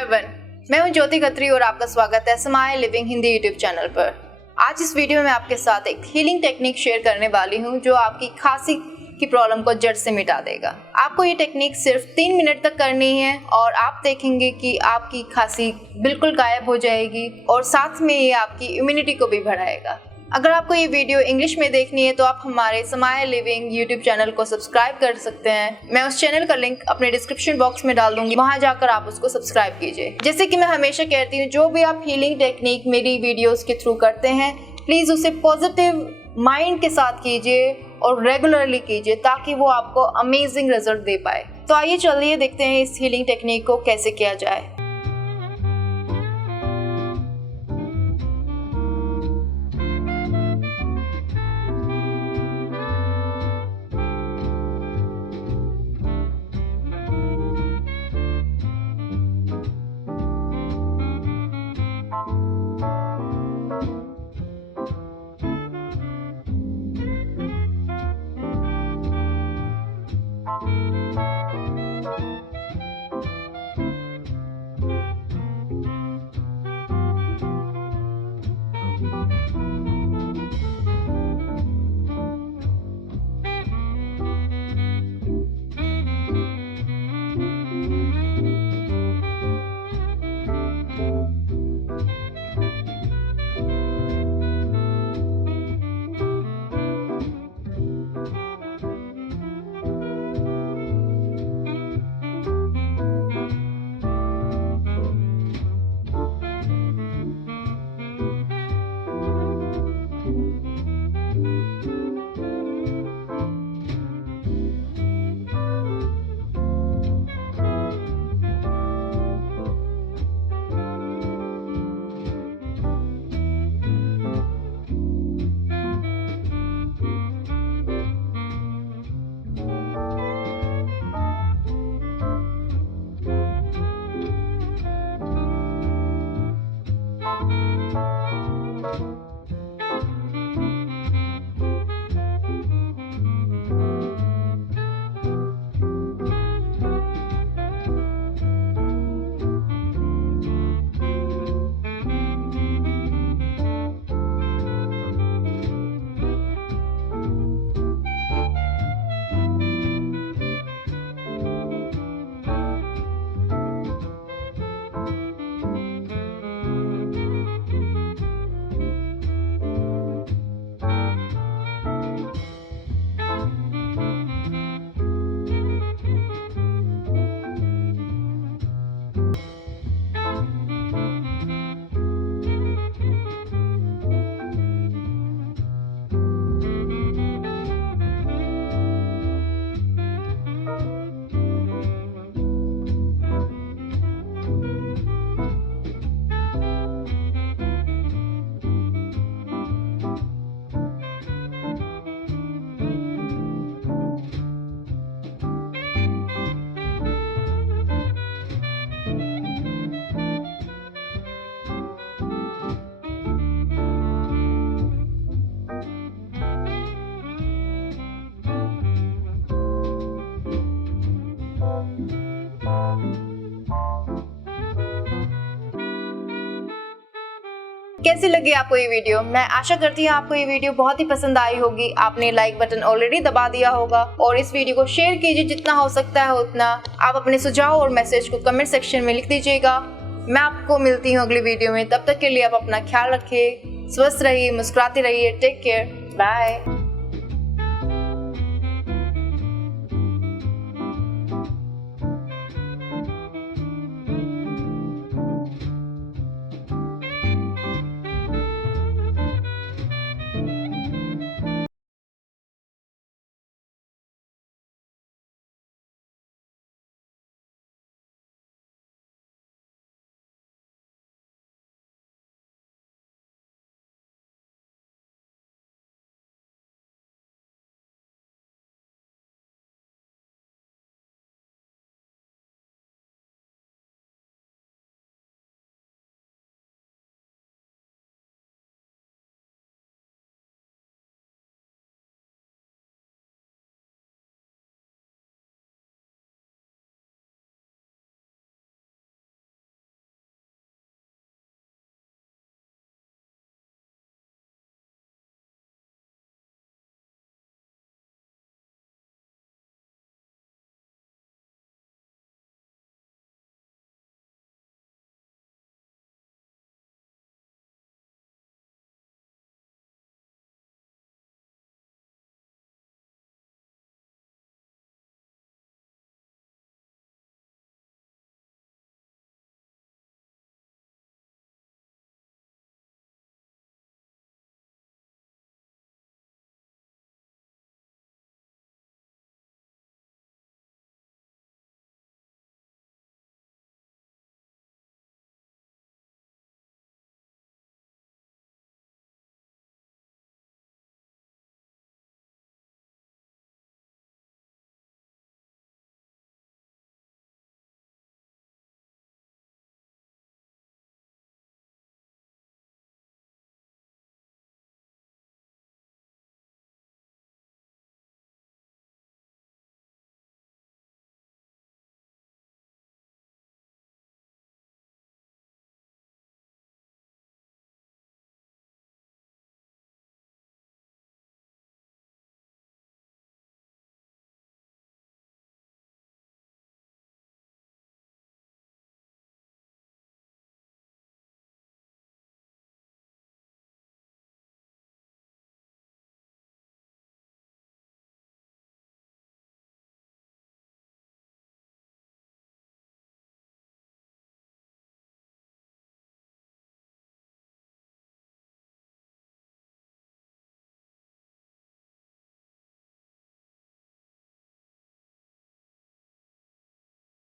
Hi everyone, मैं हूं ज्योति खत्री और आपका स्वागत है समाया लिविंग हिंदी यूट्यूब चैनल पर। आज इस वीडियो में मैं आपके साथ एक हीलिंग टेक्निक शेयर करने वाली हूं जो आपकी खांसी की प्रॉब्लम को जड़ से मिटा देगा। आपको ये टेक्निक सिर्फ 3 मिनट तक करनी है और आप देखेंगे कि आपकी खांसी बिल्कुल गायब हो जाएगी और साथ में ये आपकी इम्यूनिटी को भी बढ़ाएगा। अगर आपको ये वीडियो इंग्लिश में देखनी है तो आप हमारे समाया लिविंग यूट्यूब चैनल को सब्सक्राइब कर सकते हैं। मैं उस चैनल का लिंक अपने डिस्क्रिप्शन बॉक्स में डाल दूंगी, वहां जाकर आप उसको सब्सक्राइब कीजिए। जैसे कि मैं हमेशा कहती हूँ, जो भी आप हीलिंग टेक्निक मेरी वीडियोस के थ्रू करते हैं, प्लीज उसे पॉजिटिव माइंड के साथ कीजिए और रेगुलरली कीजिए ताकि वो आपको अमेजिंग रिजल्ट दे पाए। तो आइए चलिए देखते हैं इस हीलिंग टेक्निक को कैसे किया जाए। कैसी लगी आपको ये वीडियो? मैं आशा करती हूँ आपको ये वीडियो बहुत ही पसंद आई होगी। आपने लाइक बटन ऑलरेडी दबा दिया होगा और इस वीडियो को शेयर कीजिए जितना हो सकता है उतना। आप अपने सुझाव और मैसेज को कमेंट सेक्शन में लिख दीजिएगा। मैं आपको मिलती हूँ अगली वीडियो में। तब तक के लिए आप अपना ख्याल रखिए, स्वस्थ रहिए, मुस्कुराते रहिए। Take care, bye.